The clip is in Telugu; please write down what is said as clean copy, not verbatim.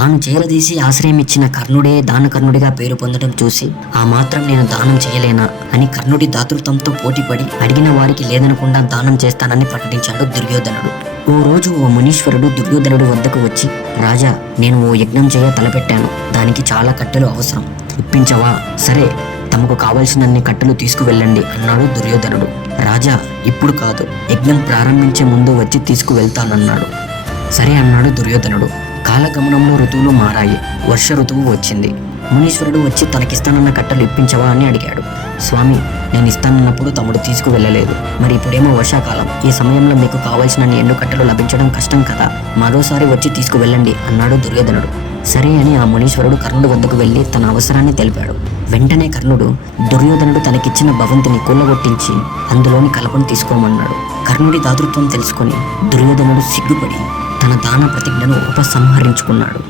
తాను చేరదీసి ఆశ్రయం ఇచ్చిన కర్ణుడే దానకర్ణుడిగా పేరు పొందడం చూసి ఆ మాత్రం నేను దానం చేయలేనా అని కర్ణుడి దాతృత్వంతో పోటీపడి అడిగిన వారికి లేదనకుండా దానం చేస్తానని ప్రకటించాడు దుర్యోధనుడు. ఓ రోజు ఓ మునీశ్వరుడు దుర్యోధనుడి వద్దకు వచ్చి, రాజా, నేను ఓ యజ్ఞం చేయ తలపెట్టాను. దానికి చాలా కట్టెలు అవసరం. ఇప్పించవా? సరే, తమకు కావలసినన్ని కట్టెలు తీసుకువెళ్ళండి అన్నాడు దుర్యోధనుడు. రాజా, ఇప్పుడు కాదు, యజ్ఞం ప్రారంభించే ముందు వచ్చి తీసుకువెళ్తానన్నాడు. సరే అన్నాడు దుర్యోధనుడు. కాలగమనంలో ఋతువులు మారాయి. వర్ష ఋతువు వచ్చింది. మునీశ్వరుడు వచ్చి తనకిస్తానన్న కట్టెలు ఇప్పించవా అని అడిగాడు. స్వామి, నేను ఇస్తానన్నప్పుడు తమ్ముడు తీసుకువెళ్ళలేదు. మరి ఇప్పుడేమో వర్షాకాలం. ఈ సమయంలో మీకు కావలసిన ఎండు కట్టెలు లభించడం కష్టం కదా. మరోసారి వచ్చి తీసుకువెళ్ళండి అన్నాడు దుర్యోధనుడు. సరే అని ఆ మునీశ్వరుడు కర్ణుడి వద్దకు వెళ్లి తన అవసరాన్ని తెలిపాడు. వెంటనే కర్ణుడు దుర్యోధనుడు తనకిచ్చిన భవంతిని కూలగొట్టించి అందులోని కలపను తీసుకోమన్నాడు. కర్ణుడి దాతృత్వం తెలుసుకొని దుర్యోధనుడు సిగ్గుపడి తన దాన ప్రతిజ్ఞను ఉపసంహరించుకున్నాడు.